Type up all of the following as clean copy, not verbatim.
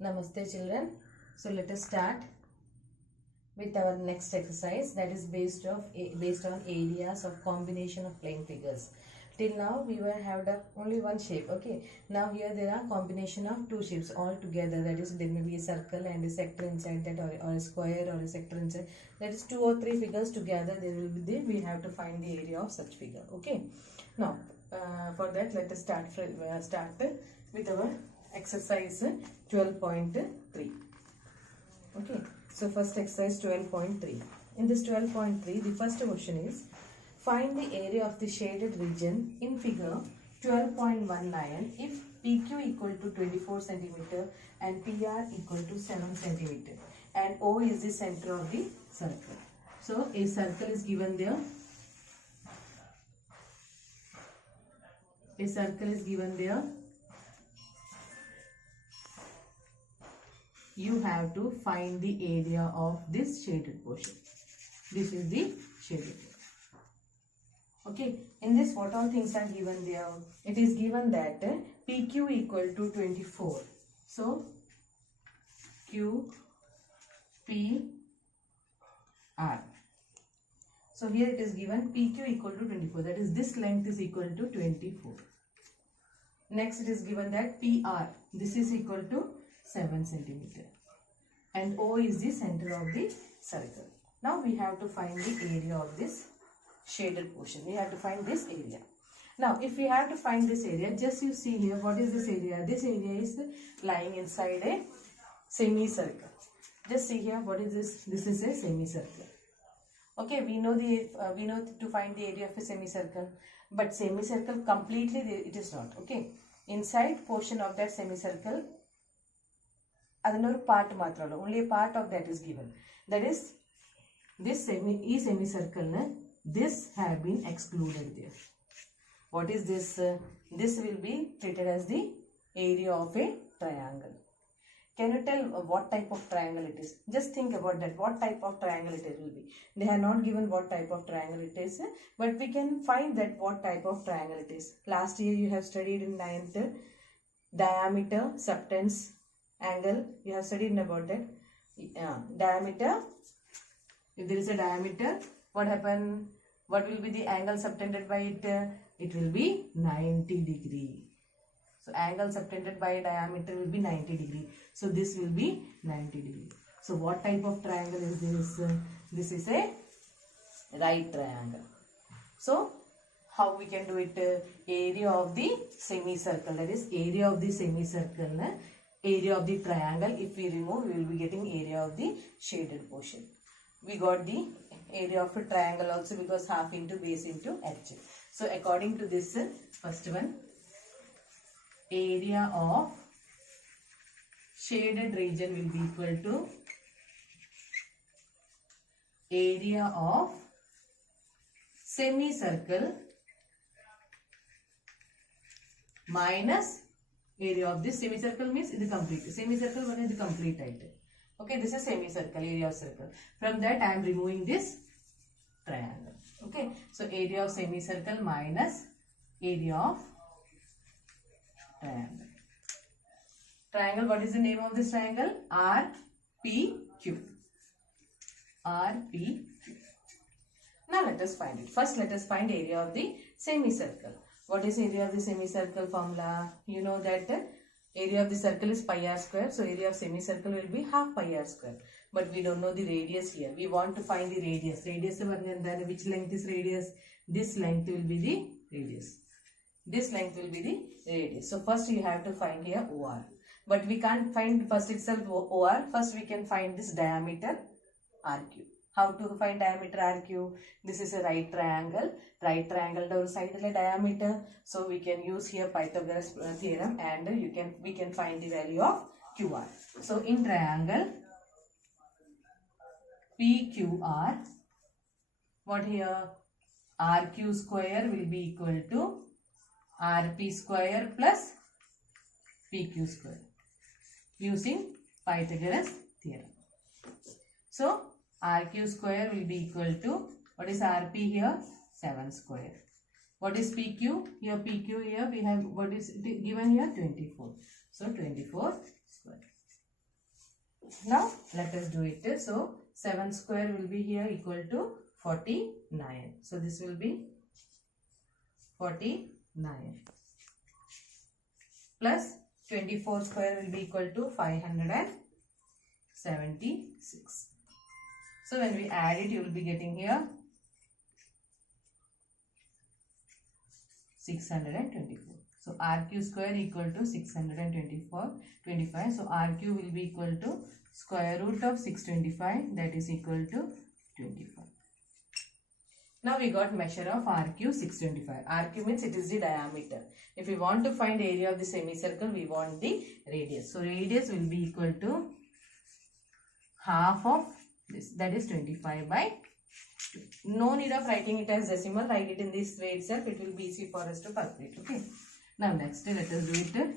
Namaste children. So let us start with our next exercise, that is based on areas of combination of plane figures. Till now we were have only one shape. Okay, now here there are combination of two shapes all together, that is there may be a circle and a sector inside that, or a square or a sector inside, that is two or three figures together. There will be there, we have to find the area of such figure. Okay, now for that let us start with our exercise 12.3. Okay, so first exercise 12.3. In this 12.3, the first question is, find the area of the shaded region in figure 12.19 if PQ equal to 24 centimeter and PR equal to 7 centimeter and O is the center of the circle. So a circle is given there. A circle is given there. You have to find the area of this shaded portion. This is the shaded portion. Okay, in this what all things are given there? It is given that PQ equal to 24. So Q P R. So here it is given PQ equal to 24. That is this length is equal to 24. Next it is given that PR. This is equal to 7 centimeter. And O is the center of the circle. Now we have to find the area of this shaded portion. We have to find this area. Now if we have to find this area, just you see here, what is this area? This area is lying inside a semicircle. Just see here, what is this? This is a semicircle. Okay, we know to find the area of a semicircle, but semicircle completely it is not. Okay, inside portion of that semicircle, another part matrala, only a part of that is given. That is, this semicircle, this have been excluded there. What is this? This will be treated as the area of a triangle. Can you tell what type of triangle it is? Just think about that. What type of triangle it will be? They have not given what type of triangle it is, but we can find that what type of triangle it is. Last year you have studied in 9th diameter, subtence, angle. You have studied about that. Diameter. If there is a diameter, what happen? What will be the angle subtended by it? It will be 90 degree. So angle subtended by diameter will be 90 degree. So this will be 90 degree. So what type of triangle is this? This is a right triangle. So how we can do it? Area of the semicircle, that is area of the semicircle, area of the triangle. If we remove, we will be getting area of the shaded portion. We got the area of a triangle also, because half into base into edge. So according to this, first one, area of shaded region will be equal to area of semicircle minus area of this semicircle, means in the complete semicircle, one is the complete title. Okay, this is semicircle, area of circle. From that I am removing this triangle. Okay, so area of semicircle minus area of triangle. Triangle, what is the name of this triangle? RPQ. RPQ. Now let us find it. First let us find area of the semicircle. What is area of the semicircle formula? You know that area of the circle is pi r square. So area of semicircle will be half pi r square. But we don't know the radius here. We want to find the radius. Radius, which length is radius? This length will be the radius. This length will be the radius. So first you have to find here OR. But we can't find first itself OR. First we can find this diameter RQ. How to find diameter RQ? This is a right triangle. Right triangle door side diameter. So we can use here Pythagoras theorem, and we can find the value of QR. So in triangle PQR, what here? RQ square will be equal to RP square plus PQ square using Pythagoras theorem. So RQ square will be equal to, what is RP here? 7 square. What is PQ? Here PQ, here we have, what is given here? 24. So 24 square. Now let us do it. So 7 square will be here equal to 49. So this will be 49 plus 24 square will be equal to 576. So when we add it, you will be getting here 624. So RQ square equal to 625. So RQ will be equal to square root of 625, that is equal to 25. Now we got measure of RQ 625. RQ means it is the diameter. If we want to find area of the semicircle, we want the radius. So radius will be equal to half of this, that is 25 by 2. No need of writing it as decimal, write it in this way itself. It will be easy for us to calculate. Okay. Now next let us do it.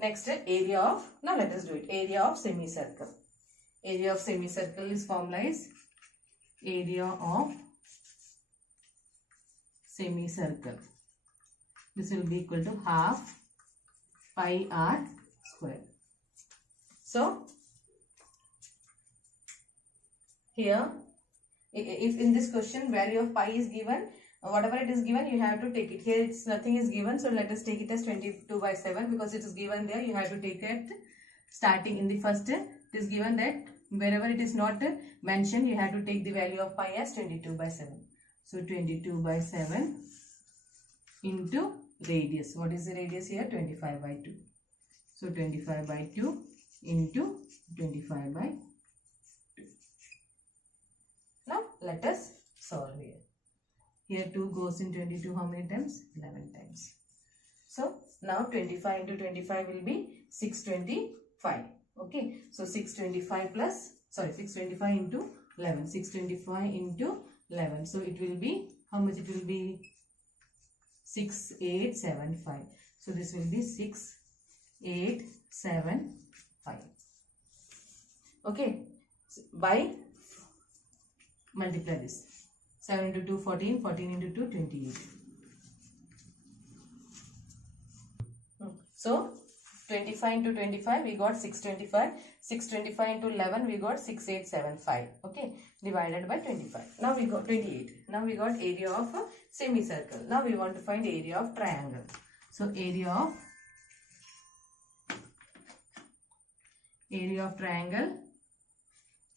Next area of, now let us do it. Area of semicircle. Area of semicircle is formula is area of semicircle. This will be equal to half pi r square. So here, if in this question value of pi is given, whatever it is given, you have to take it. Here it's nothing is given, so let us take it as 22 by 7 because it is given there. You have to take it starting in the first. It is given that wherever it is not mentioned, you have to take the value of pi as 22 by 7. So 22 by 7 into radius. What is the radius here? 25 by 2. So 25 by 2 into 25 by 2. Now let us solve here. Here 2 goes in 22 how many times? 11 times. So now 25 into 25 will be 625. Okay. So 625 plus, sorry, 625 into 11. 625 into 11. So it will be, how much it will be? 6875. So this will be 6875. Okay. So by multiply this. 7 into 2, 14. 14 into 2, 28. So 25 into 25, we got 625. 625 into 11, we got 6875. Okay. Divided by 25. Now we got 28. Now we got area of a semicircle. Now we want to find area of triangle. So area of triangle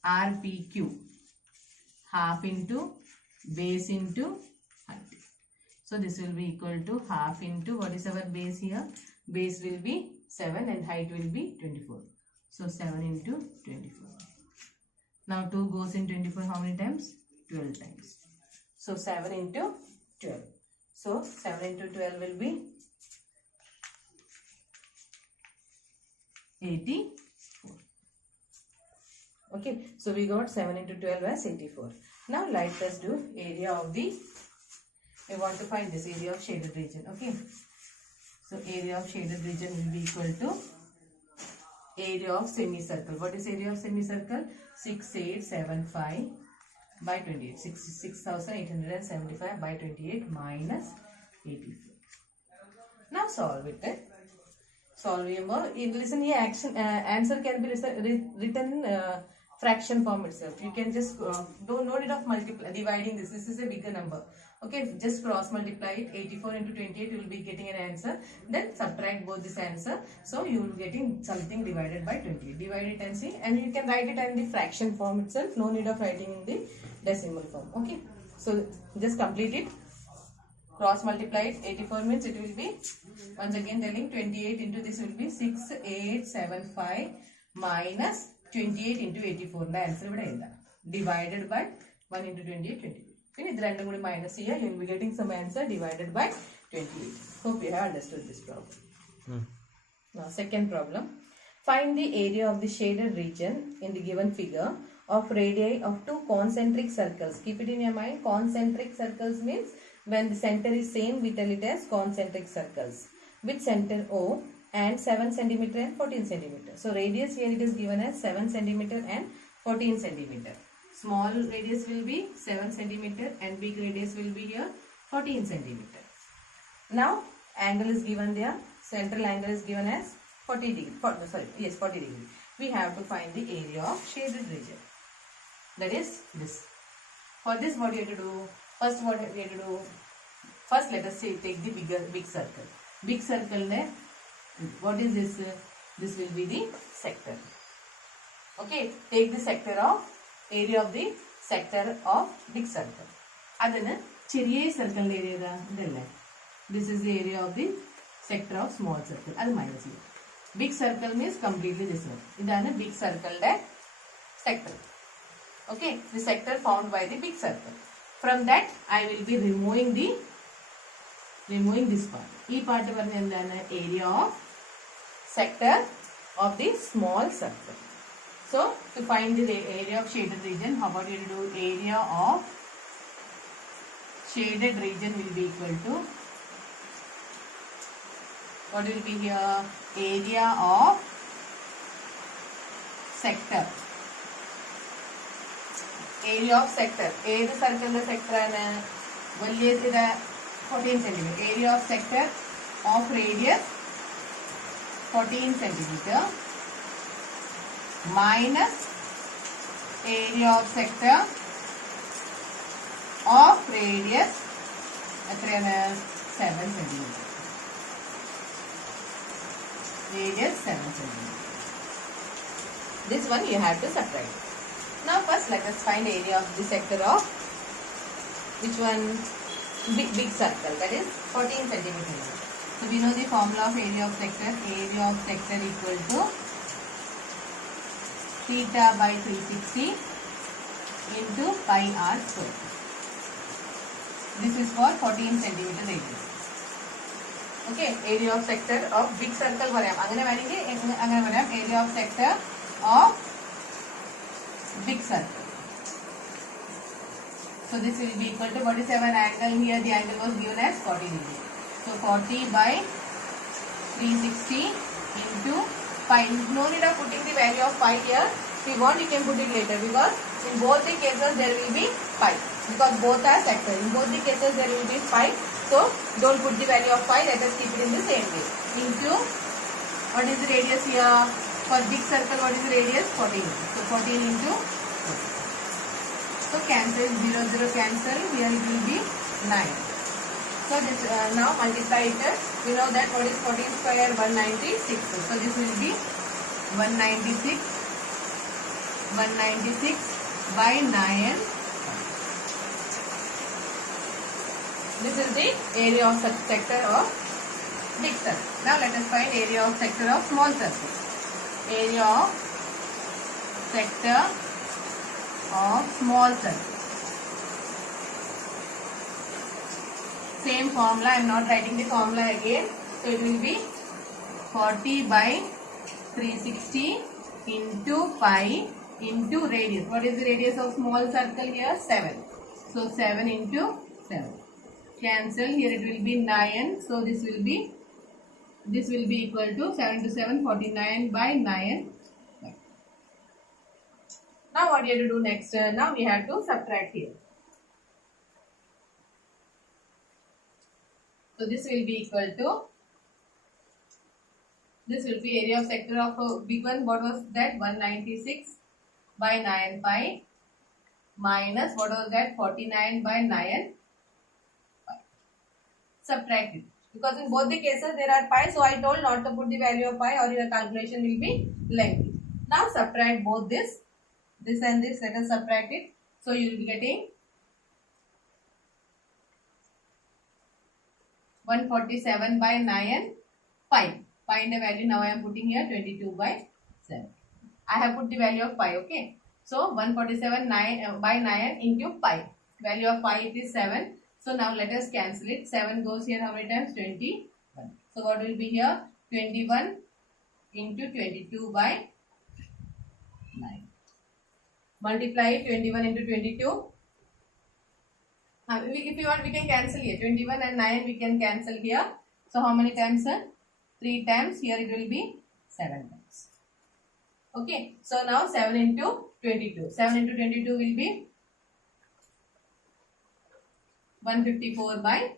RPQ. Half into base into height. So this will be equal to half into, what is our base here? Base will be 7 and height will be 24. So 7 into 24. Now 2 goes in 24 how many times? 12 times. So 7 into 12. So 7 into 12 will be 84. Okay. So we got 7 into 12 as 84. Now let us do area of the, we want to find this area of shaded region. Okay. So area of shaded region will be equal to area of semicircle. What is area of semicircle? 6875 by 28. 66,875 by 28 minus 84. Now solve it. Solve it. Listen here, answer can be written in fraction form itself. You can just no need of dividing this. This is a bigger number. Okay, just cross multiply it. 84 into 28, you will be getting an answer. Then subtract both this answer. So you will be getting something divided by 28. Divide it and see. And you can write it in the fraction form itself. No need of writing in the decimal form. Okay. So just complete it. Cross multiply it. 84 means it will be, once again telling, 28 into this will be 6875 minus 28 into 84. The answer is divided by 1 into 28, 28. If you minus here, you will be getting some answer divided by 28. Hope you have understood this problem. Now, second problem. Find the area of the shaded region in the given figure of radii of two concentric circles. Keep it in your mind. Concentric circles means when the center is same, we tell it as concentric circles. With center O and 7 cm and 14 cm. So radius here it is given as 7 cm and 14 cm. Small radius will be 7 cm and big radius will be here 14 cm. Now angle is given there. Central angle is given as 40 degree. 40 degree. we have to find the area of shaded region. That is this. For this, what you have to do? First, what we have to do? First, let us say take the big circle. Big circle ne, what is this? This will be the sector. Okay, take the sector of area of the sector of big circle. Adana cheriye circle area da. This is the area of the sector of small circle. That minus here. Big circle means completely this one. This is big circle sector. Okay, the sector formed by the big circle. From that, I will be removing this part. This part is area of sector of the small circle. So, to find the area of shaded region, how about you do area of shaded region will be equal to, what will be here? Area of sector. Area of sector. Area circle the sector and 14 centimeter. Area of sector of radius 14 centimeter minus area of sector of radius 7 centimeter. Radius 7 centimeter. This one you have to subtract. Now first let us find area of the sector of which one? Big circle, that is 14 centimeter. So we know the formula of area of sector. Area of sector equal to theta by 360 into pi r square. This is for 14 centimeter radius. Okay, area of sector of big circle area of sector of big circle. So this will be equal to, what is our angle here? The angle was given as 40 degree. So 40 by 360 into pi. No need of putting the value of pi here. If you want, you can put it later, because in both the cases there will be pi. Because both are sector. In both the cases there will be pi. So don't put the value of pi. Let us keep it in the same way. Into, what is the radius here? For big circle, what is the radius? 14. So 14 into 14. So cancel, 0, 0 cancel, here it will be 9. So this now multiply it. We know that what is 14 square? 196. So this will be 196 by 9. This is the area of such sector of big circle. Now let us find area of sector of small circle. Area of sector of small circle. Same formula, I am not writing the formula again. So it will be 40 by 360 into pi into radius. What is the radius of small circle here? 7. So 7 into 7. Cancel, here it will be 9. So this will be equal to 7 to 7, 49 by 9. Now what you have to do next? Now we have to subtract here. So this will be equal to, this will be area of sector of a big one. What was that? 196 by 9 pi minus, what was that? 49 by 9 pi. Subtract it. Because in both the cases there are pi, so I told not to put the value of pi or your calculation will be lengthy. Now subtract both this and this. Let us subtract it. So you will be getting 147 by 9 pi. Find the value. Now I am putting here 22 by 7. I have put the value of pi. Okay. So 147 by 9 into pi. Value of pi it is 7. So now let us cancel it. 7 goes here how many times? 21. So what will be here? 21 into 22 by 9. Multiply 21 into 22. If you want, we can cancel here. 21 and 9 we can cancel here. So how many times, sir? 3 times. Here it will be 7 times. Okay. So now 7 into 22. 7 into 22 will be 154 by.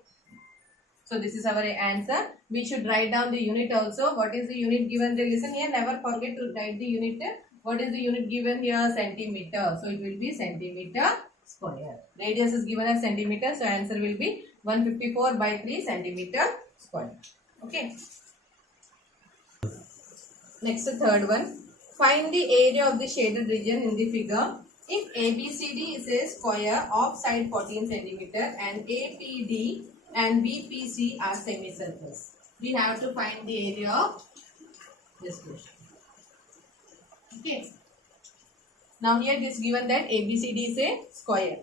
So this is our answer. We should write down the unit also. What is the unit given there? Listen here, never forget to write the unit. What is the unit given here? Centimeter. So it will be centimeter square. Radius is given as centimeter. So answer will be 154 by 3 centimeter square. Okay. Next, the third one. Find the area of the shaded region in the figure. If ABCD is a square of side 14 centimeter and APD and BPC are semicircles, we have to find the area of this portion. Okay. Now here it is given that ABCD is a square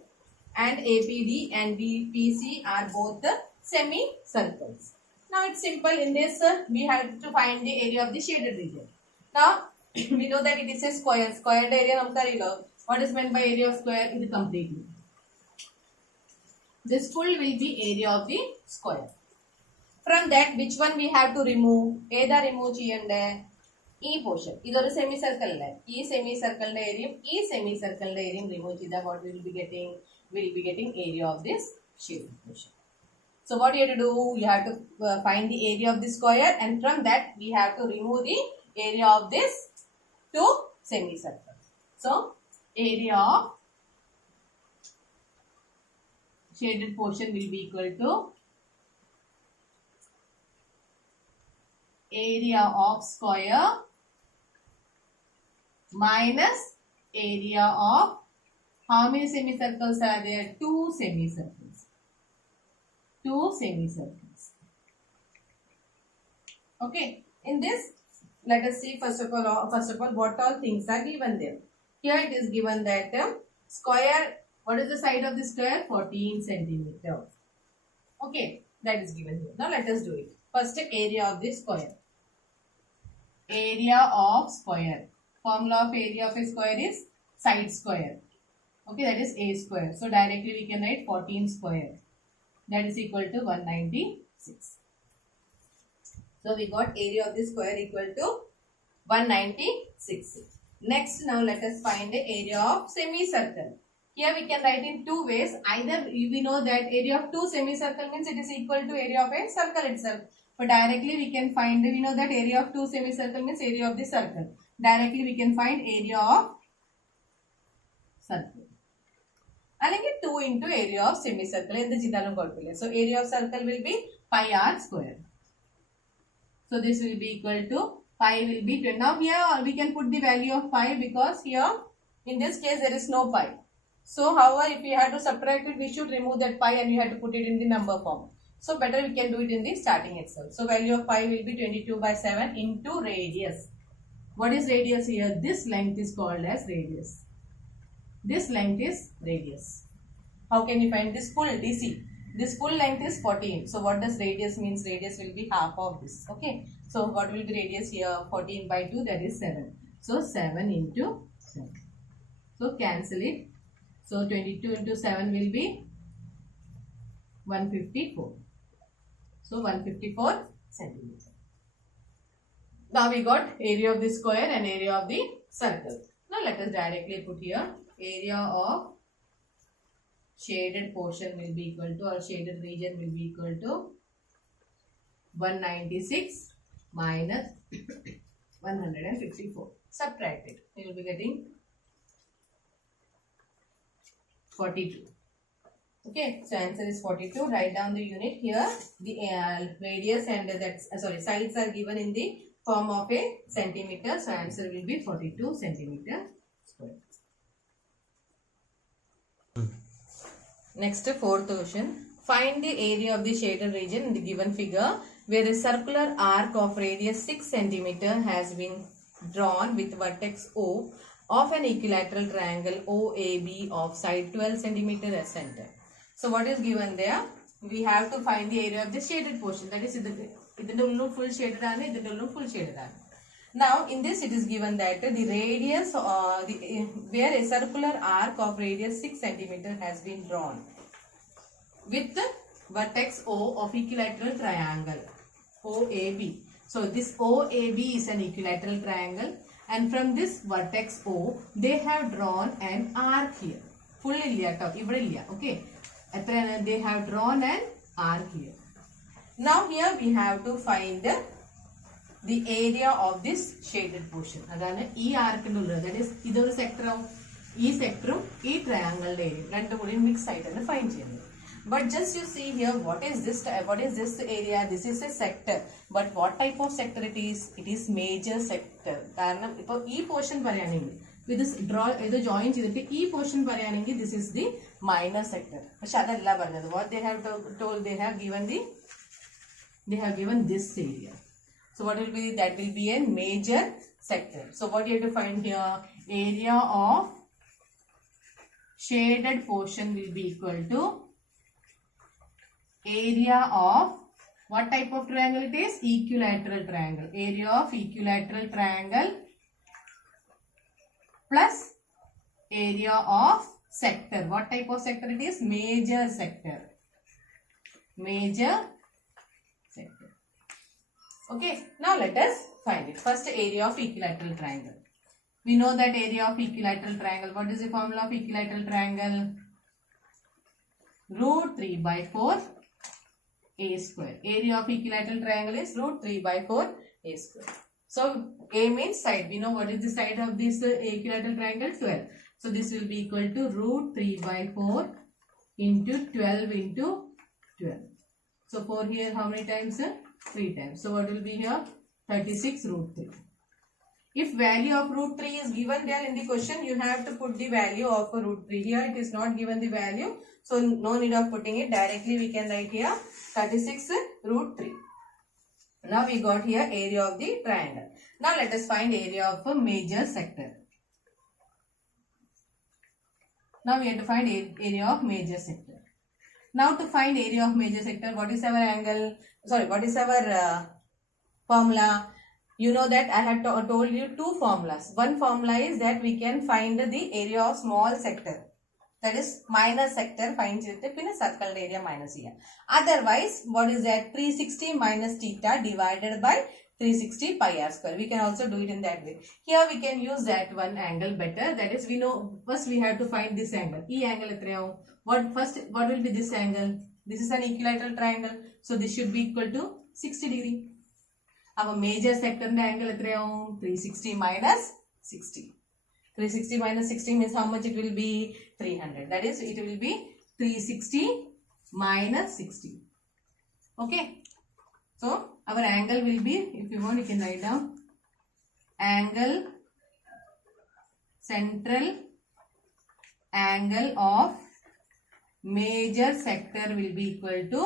and APD and BPC are both the semicircles. Now it's simple. In this we have to find the area of the shaded region. Now we know that it is a square. Squared area namukku ariyalo. What is meant by area of square? It is completely. This full will be area of the square. From that, which one we have to remove? Either remove cheyande. E portion. This is a semicircle. E semicircle area. E semicircle area remove cheyda. What we will be getting? We will be getting area of this shaded portion. So what you have to do? You have to find the area of the square, and from that we have to remove the area of this two semicircles. So area of shaded portion will be equal to area of square minus area of, how many semicircles are there? Two semicircles. Two semicircles. Okay. In this, let us see first of all what all things are given there. Here it is given that square, what is the side of the square? 14 centimeter. Okay, that is given here. Now let us do it. First, area of the square. Area of square. Formula of area of a square is side square. Okay, that is a square. So directly we can write 14 square. That is equal to 196. So we got area of the square equal to 196. Next, now let us find the area of semicircle. Here we can write in two ways. Either we know that area of two semicircle means it is equal to area of a circle itself. But directly we can find, we know that area of two semicircle means area of the circle. Directly we can find area of circle. And again 2 into area of semicircle. So area of circle will be pi r square. So this will be equal to pi will be 20. Now here we can put the value of pi because here in this case there is no pi. So however, if we have to subtract it, we should remove that pi and we have to put it in the number form. So better we can do it in the starting itself. So value of pi will be 22 by 7 into radius. What is radius here? This length is called as radius. This length is radius. How can you find this full DC? This full length is 14. So what does radius means? Radius will be half of this. Okay. So what will be radius here? 14 by 2, that is 7. So 7 into 7. So cancel it. So 22 into 7 will be 154. So 154 centimeter. Now we got area of the square and area of the circle. Now let us directly put here area of shaded portion will be equal to, or shaded region will be equal to 196 minus 154. Subtract it. You will be getting 42. Okay, so answer is 42. Write down the unit here. The radius and sides are given in the form of a centimeter. So answer will be 42 centimeter square. Next, fourth question. Find the area of the shaded region in the given figure where a circular arc of radius 6 cm has been drawn with vertex O of an equilateral triangle OAB of side 12 cm as center. So what is given there? We have to find the area of the shaded portion. That is, full shaded and full shaded. Now in this it is given that the radius where a circular arc of radius 6 cm has been drawn with the vertex O of equilateral triangle OAB. So this OAB is an equilateral triangle, and from this vertex O they have drawn an arc here. Okay. They have drawn an arc here. Now here we have to find the area of this shaded portion. അതാണ് ഈ ആർക്കിനുള്ളത്. That is ഇതൊരു sector ആവും. ഈ സെക്ടറും ഈ ട്രയാങ്കിളിന്റെ area രണ്ടും കൂടി mix ആയിട്ടാണ് ഫൈൻ ചെയ്യുന്നത്. But just you see here, what is this area? This is a sector. But what type of sector it is? It is major sector. കാരണം ഇപ്പോൾ ഈ പോർഷൻ പറയുകയാണെങ്കിൽ ഇത് ജോയിൻ ചെയ്തിട്ട് ഈ പോർഷൻ പറയുകയാണെങ്കിൽ this is the minor sector. പക്ഷെ അതല്ല പറഞ്ഞത്. What they have told, they have given this area. So what will be? That will be a major sector. So what you have to find here? Area of shaded portion will be equal to area of what type of triangle it is? Equilateral triangle. Area of equilateral triangle plus area of sector. What type of sector it is? Major sector. Major sector. Okay, now let us find it. First, area of equilateral triangle. We know that area of equilateral triangle. What is the formula of equilateral triangle? Root 3 by 4 a square. Area of equilateral triangle is root 3 by 4 a square. So a means side. We know what is the side of this equilateral triangle? 12. So this will be equal to root 3 by 4 into 12 into 12. So 4 here how many times? 3 times. So what will be here? 36 root 3. If value of root 3 is given there in the question, you have to put the value of root 3. Here it is not given the value. So no need of putting it. Directly we can write here 36 root 3. Now we got here area of the triangle. Now let us find area of a major sector. Now we have to find area of major sector. Now to find area of major sector, what is our angle? Sorry, what is our formula? You know that I have told you two formulas. One formula is that we can find the area of small sector. That is minor sector find cheyte pinne circle area minus here. Otherwise, what is that? 360 minus theta divided by 360 pi r square. We can also do it in that way. Here we can use that one angle better. That is, we know first we have to find this angle. E angle etrayavum. What will be this angle? This is an equilateral triangle. So this should be equal to 60 degree. Our major sector angle etrayavum? 360 minus 60. 360 minus 60 means how much it will be? 300. That is, it will be 360 minus 60. Okay. So our angle will be, if you want you can write down, angle, central angle of major sector will be equal to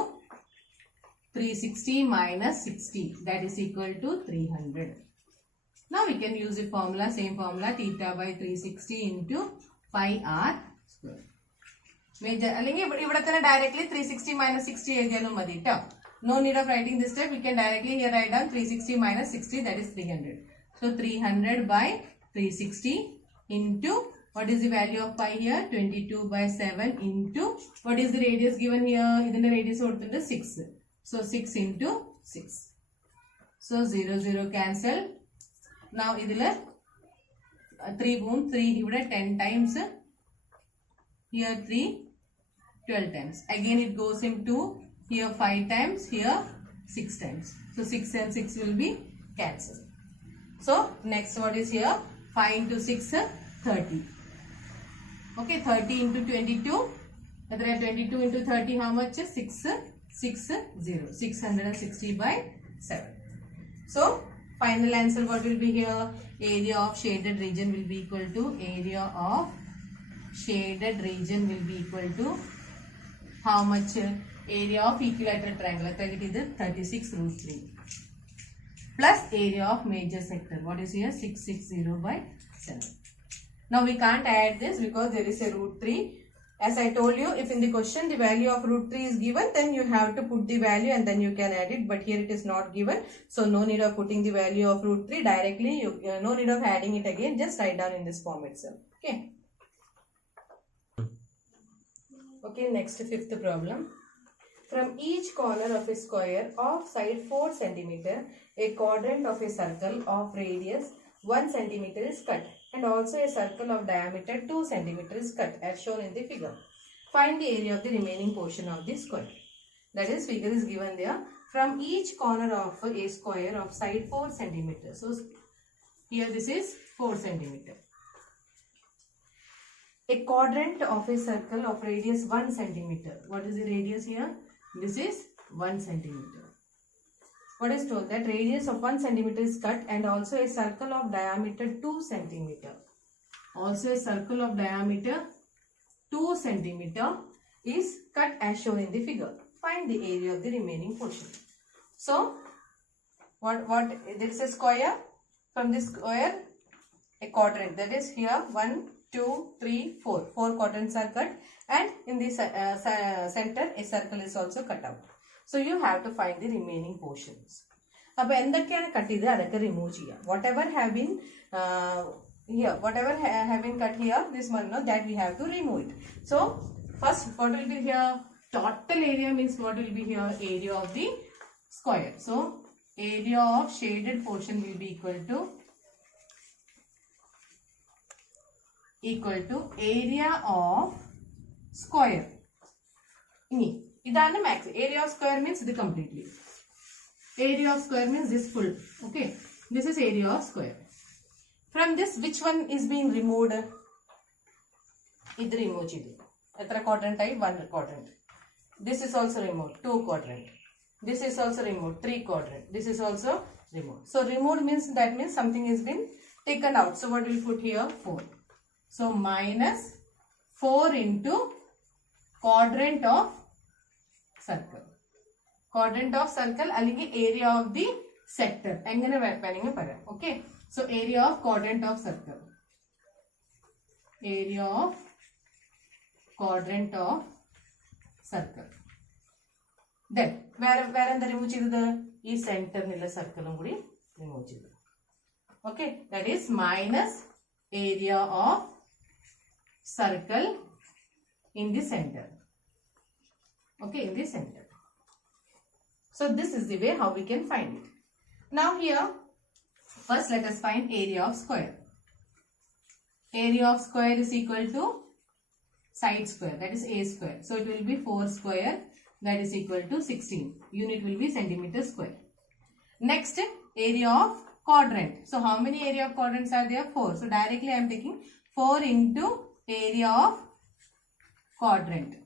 360 minus 60. That is equal to 300. Now we can use the formula, same formula, theta by 360 into pi r square. Major, directly 360 minus 60 is no need of writing this step. We can directly here write down 360 minus 60, that is 300. So 300 by 360 into, what is the value of pi here? 22 by 7 into, what is the radius given here? The radius is 6. So 6 into 6. So 0, 0 cancel. Now idile 3 boom 3 here 10 times, here 3 12 times. Again it goes into here 5 times, here 6 times. So 6 and 6 will be cancelled. So next what is here? 5 into 6 30. Okay, 30 into 22. 22 into 30 how much? 660 by 7. So final answer what will be here? Area of shaded region will be equal to area of shaded region will be equal to how much? Area of equilateral triangle. It is 36 root 3 plus area of major sector. What is here? 660 by 7. Now we can't add this because there is a root 3. As I told you, if in the question the value of root 3 is given, then you have to put the value and then you can add it. But here it is not given. So no need of putting the value of root 3 directly. No need of adding it again. Just write down in this form itself. Okay. Okay, next fifth problem. From each corner of a square of side 4 cm, a quadrant of a circle of radius 1 cm is cut, and also a circle of diameter 2 cm is cut as shown in the figure. Find the area of the remaining portion of the square. That is, figure is given there. from each corner of a square of side 4 centimeters. So here this is 4 centimeter. A quadrant of a circle of radius 1 centimeter. What is the radius here? This is 1 centimeter. What is told that radius of 1 centimeter is cut and also a circle of diameter 2 centimeter. Also a circle of diameter 2 centimeter is cut as shown in the figure. Find the area of the remaining portion. So, this is a square. From this square, a quadrant, that is here 1, 2, 3, 4. 4 quadrants are cut, and in the center a circle is also cut out. So you have to find the remaining portions. Now, remove whatever have been here, whatever have been cut here, this one, no, that we have to remove it. So first, what will be here? Total area means what will be here? Area of the square. So area of shaded portion will be equal to area of square. Idana max. Area of square means this completely. Area of square means this full. Okay. This is area of square. From this, which one is being removed? This removed. Etra quadrant type? 1 quadrant. This is also removed. 2 quadrant. This is also removed. 3 quadrant. This is also removed. So removed means that means something has been taken out. So what we put here? 4. So minus 4 into quadrant of circle. Quadrant of circle allinge area of the sector. Okay. So area of quadrant of circle. Area of quadrant of circle. Then where the remove cheyudu? This center nilla circle ungudi remove cheyudu. Okay. That is minus area of circle in the center. Okay, in the center. So this is the way how we can find it. Now here, first let us find area of square. Area of square is equal to side square, that is a square. So it will be 4 square, that is equal to 16. Unit will be centimeter square. Next, area of quadrant. So how many area of quadrants are there? 4. So directly I am taking 4 into area of quadrant.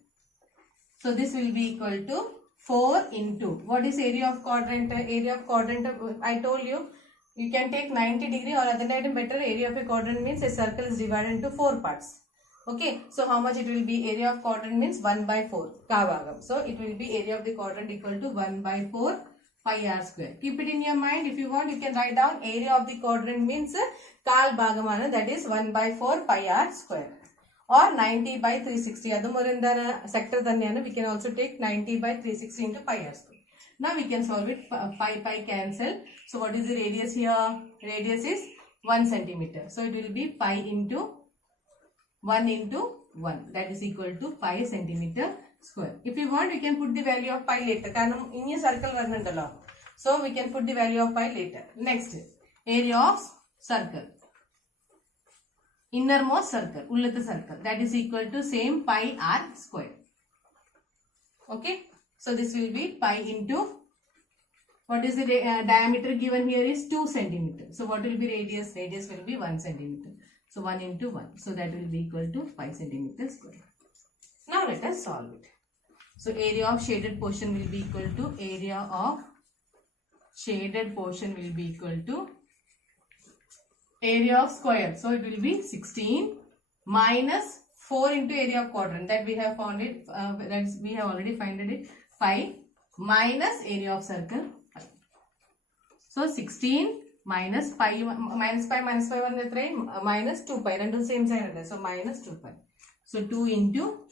So this will be equal to 4 into, what is area of quadrant? Area of quadrant, I told you, you can take 90 degree or other than better. Area of a quadrant means a circle is divided into 4 parts. Okay, so how much it will be? Area of quadrant means 1 by 4. Kavagam. So it will be area of the quadrant equal to 1 by 4 pi r square. Keep it in your mind. If you want, you can write down area of the quadrant means Kal Bhagamana, that is 1 by 4 pi r square. Or 90 by 360. Adhu sector dhaniyana, we can also take 90 by 360 into pi r square. Now we can solve it. Pi cancel. So what is the radius here? Radius is 1 centimeter. So it will be pi into 1 into 1. That is equal to pi centimeter square. If you want, we can put the value of pi later. Because in a circle varnandala. So we can put the value of pi later. Next, area of circle. Innermost circle, ullatha circle, that is equal to same pi r square. Okay, so this will be pi into, what is the diameter given here is 2 centimeter. So what will be radius? Radius will be 1 centimeter. So 1 into 1. So that will be equal to 5 centimeter square. Now let us solve it. So area of shaded portion will be equal to area of shaded portion will be equal to area of square. So it will be 16 minus 4 into area of quadrant, that we have found it, we have already found it, 5 minus area of circle 5. So 16 minus pi minus 5 minus 2 pi, and same sign. So minus 2 pi. So 2 into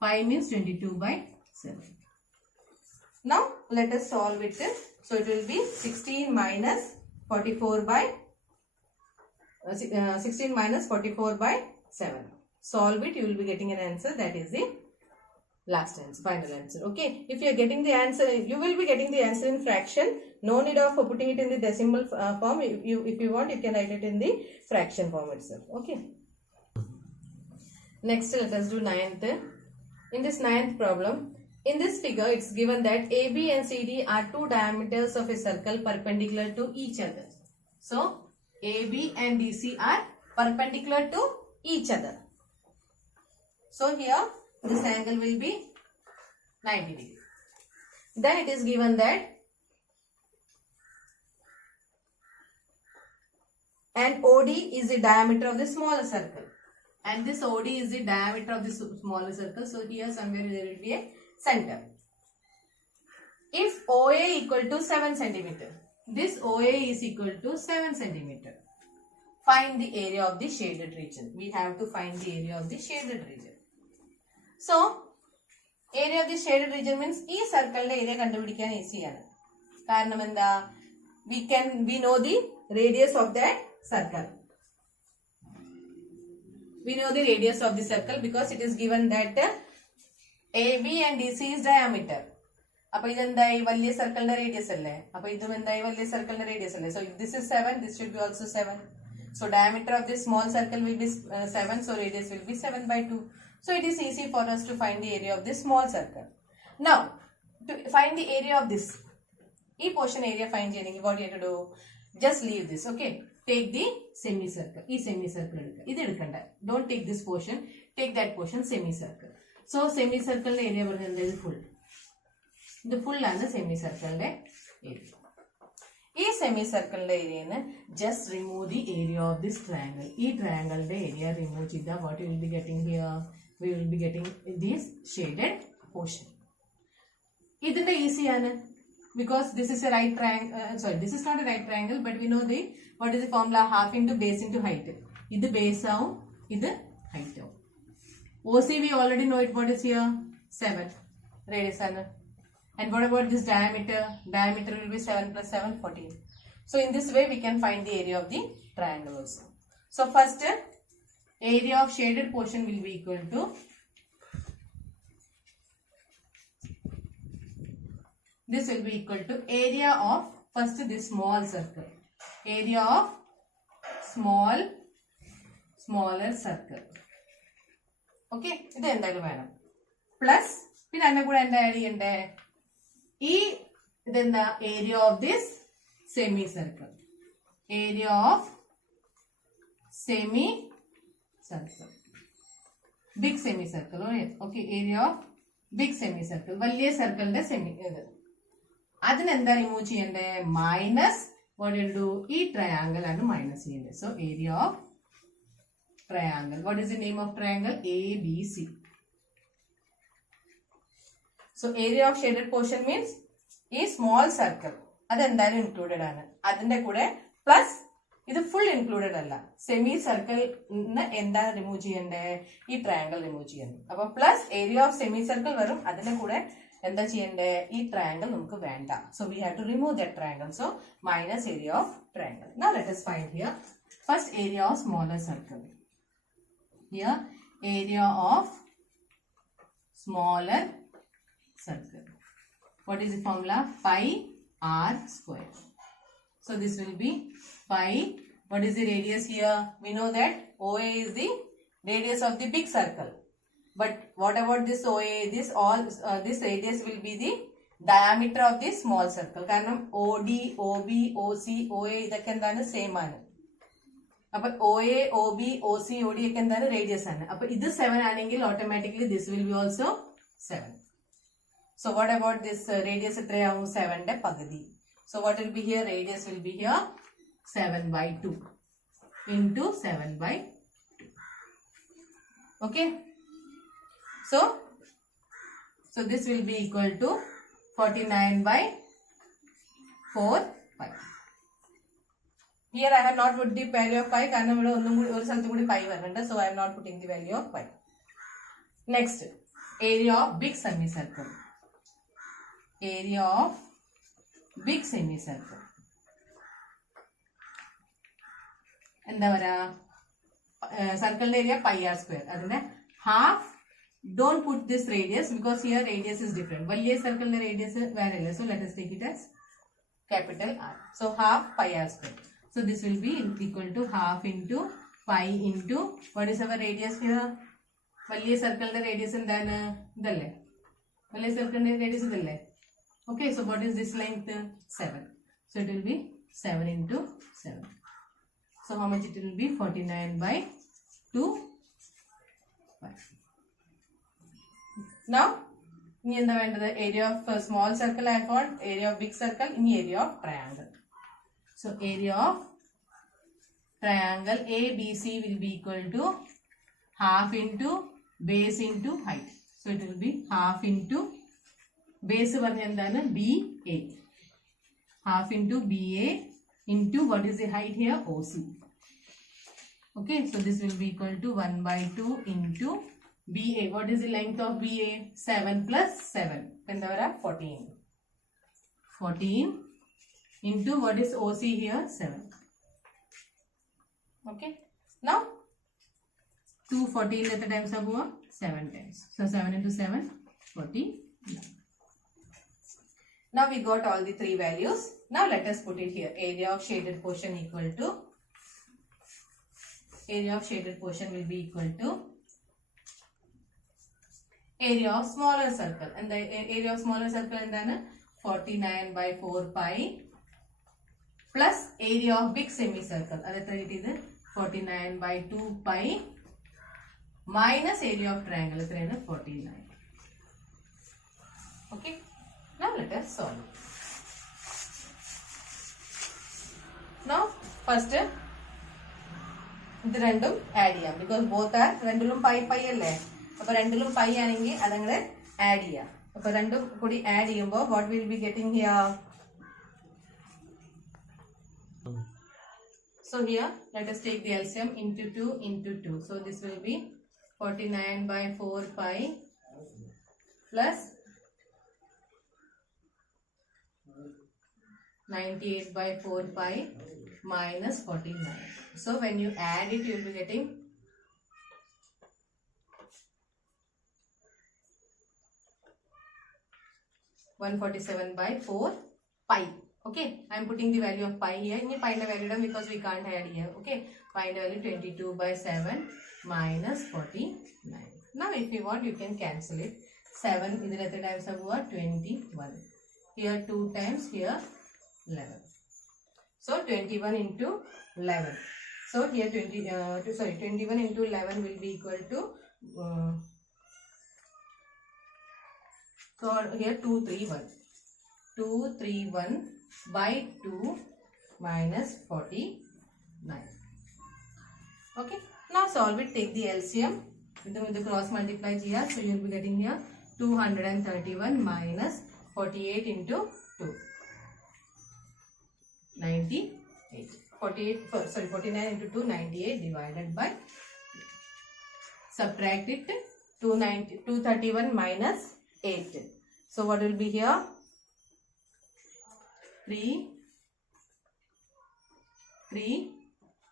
5 means 22 by 7. Now let us solve it. So it will be 16 minus 44 by 16 minus 44 by 7. Solve it, you will be getting an answer. That is the last answer, final answer. Okay, if you are getting the answer, you will be getting the answer in fraction. No need of putting it in the decimal form. If you want, you can write it in the fraction form itself. Okay. Next, let us do 9th. In this 9th problem, in this figure, it's given that AB and CD are two diameters of a circle perpendicular to each other. So, AB and DC are perpendicular to each other. So, here this angle will be 90 degree. Then it is given that and OD is the diameter of the smaller circle. And this OD is the diameter of the smaller circle. So, here somewhere there will be a center. If OA equal to 7 centimeter, this OA is equal to 7 centimeter. Find the area of the shaded region. We have to find the area of the shaded region. So, area of the shaded region means this circle area kandupidikkan easy aanu. Karanam endha? We know the radius of that circle. We know the radius of the circle because it is given that AB and DC is diameter. Appo idendai valya circle the radius alle. Appo idum endai valya circle the radius alle. So if this is 7, this should be also 7. So diameter of this small circle will be 7. So radius will be 7 by 2. So it is easy for us to find the area of this small circle. Now to find the area of this portion area find cheyaniki what you have to do? Just leave this. Okay. Take the semicircle. This semicircle. This edukanda. Don't take this portion. Take that portion semicircle. So semicircle area is full. The full and the semicircle area. This semicircle area just remove the area of this triangle. This triangle area remove chida. What you will be getting here? We will be getting this shaded portion. This is easy because this is a right triangle. Sorry, this is not a right triangle, but we know the what is the formula? Half into base into height. This is base out. This is height out. OC we already know it. What is here? 7 radius. And what about this diameter? Diameter will be 7 plus 7, 14. So in this way we can find the area of the triangle also. So first area of shaded portion will be equal to this will be equal to area of first this small circle. Area of smaller circle. Okay, this is the plus then the area of this semicircle. Area of semicircle. Big semicircle. Okay, area of big semicircle. Valya circle the semi. Adinenda remove cheyande minus what you do? E triangle and minus cheyande. So area of triangle. What is the name of triangle? ABC. So area of shaded portion means a small circle. That is included. Plus this full included. Semicircle remove cheyande. E triangle remove cheyande. Plus area of semicircle varum adine kude enda cheyande. E triangle namukku venda. So we have to remove that triangle. So minus area of triangle. Now let us find here. First area of smaller circle. Here area of smaller circle. What is the formula? Pi r square. So this will be pi. What is the radius here? We know that OA is the radius of the big circle. But what about this OA? This radius will be the diameter of the small circle. Karanam OD, OB, OC, OA idakku same aanu. Appo OA, OB, OC, OD radius aanu. Appo this 7 anengil automatically this will be also 7. So what about this radius 7 de pagadi. So what will be here? Radius will be here 7 by 2 into 7 by 2. Okay. So this will be equal to 49 by 4 pi. Here I have not put the value of pi. So I am not putting the value of pi. Next, area of big semicircle. Area of big semicircle. And the circle area pi r square. Half. Don't put this radius because here radius is different. Valya circle radius is variable. So let us take it as capital R. So half pi r square. So this will be equal to half into pi into what is our radius here? Valya circle radius and then വലിയ സർക്കിളിന്റെ radius ഇതല്ലേ. Okay, so what is this length? 7. So it will be 7 into 7. So how much it will be? 49 by 2. Now, the area of small circle I found, area of big circle, in area of triangle. So area of triangle ABC will be equal to half into base into height. So it will be half into base varnendana BA, half into BA into what is the height here? OC. Okay, so this will be equal to 1 by 2 into BA. What is the length of BA? 7 plus 7. 14. 14 into what is OC here? 7. Okay, now 214 at the times of 7 times. So 7 into 7, 49. Now we got all the three values. Now let us put it here. Area of shaded portion equal to, area of shaded portion will be equal to area of smaller circle. And the area of smaller circle and then 49 by 4 pi plus area of big semicircle. That it is 49 by 2 pi minus area of triangle. 49. Okay. Now let us solve. Now first ഇത് രണ്ടും add ചെയ്യാം. Because both are രണ്ടിലും pi pi അല്ലേ. അപ്പൊ രണ്ടിലും pi ആണെങ്കിൽ അതങ്ങനെ add ചെയ്യാം. അപ്പൊ രണ്ടും കൂടി ആഡ് ചെയ്യുമ്പോൾ what will be getting here? So here let us take the LCM into 2 into 2. So this will be 49 by 4 pi plus 98 by 4 pi minus 49. So when you add it, you will be getting 147 by 4 pi. Okay, I am putting the value of pi here. You find the value because we can't add here. Okay, find the value 22 by 7 minus 49. Now if you want, you can cancel it. 7 in the other times of what? 21. Here 2 times, here 11. So 21 into 11. So here 21 into 11 will be equal to so here 231. 231 by 2 minus 49. Okay. Now solve it. Take the LCM. With the cross multiply here. So you will be getting here 231 minus 48 into 2. 98. 49 into 2, 98 divided by 2. Subtract it. 231 minus 8. So what will be here? 3,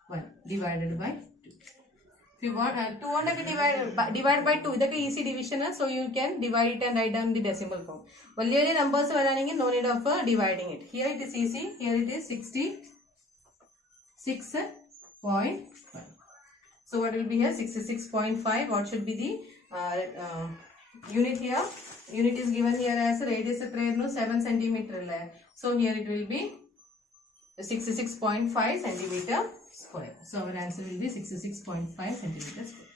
1 divided by 2. If you want 2 on divide by 2, this is easy division, so you can divide it and write down the decimal form. Value numbers no need of dividing it. Here it is easy. Here it is 66.5. So what will be here? 66.5. What should be the unit here? Unit is given here as radius 7 centimeter. So here it will be 66.5 centimeter square. So our answer will be 66.5 centimeter square.